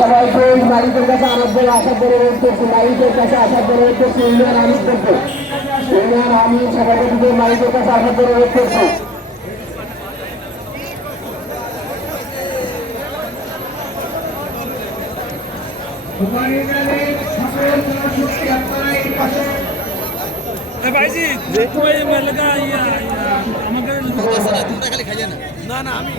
সবাইকে মালিকের কাছে আমাদের আশা করে করছি, মালিকের কাছে আশা করে করছি, ইন্ডিয়ান আমির করছে, ইন্ডিয়ান আমির সভাপতিকে মালিকের কাছে আশা করে করছি। না না আমি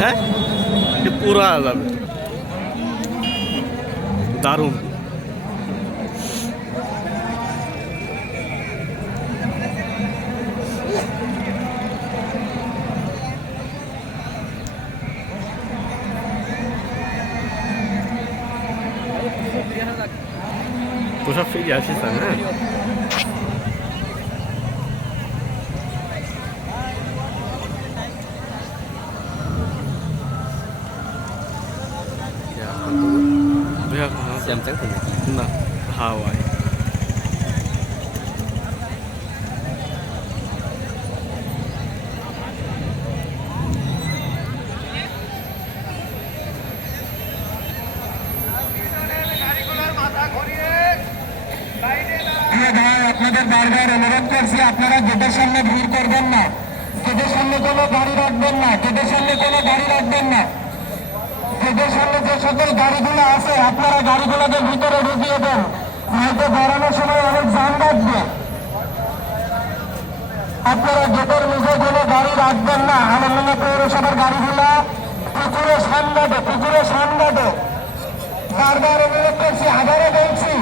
হ্যাঁ পুরা যাবে দারুণ। তো সব ফিরে আসিস হ্যাঁ। Samsung punya? Nah, Hawaii. আপনাদের বারবার অনুরোধ করছি, আপনারা গেটের সামনে ভিড় করবেন না, গেটের সামনে কোনো গাড়ি রাখবেন না, গেটের সামনে কোনো গাড়ি রাখবেন না। গেটের সামনে যে সকল গাড়িগুলো আছে আপনারা গাড়িগুলোকে ভিতরে ঢুকিয়ে দেন, হয়তো বেড়ানোর সময় অনেক জ্যাম লাগবে। আপনারা গেটের নিচে কোনো গাড়ি রাখবেন না। আনন্দনা পৌরসভার গাড়িগুলা পুকুরে সামনে বারবার অনুরোধ করছি, আবারও বলছি,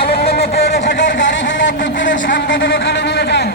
আনন্দনা পৌরসভার গাড়িগুলা পুকুরে সামনে ওখানে নিয়ে যান।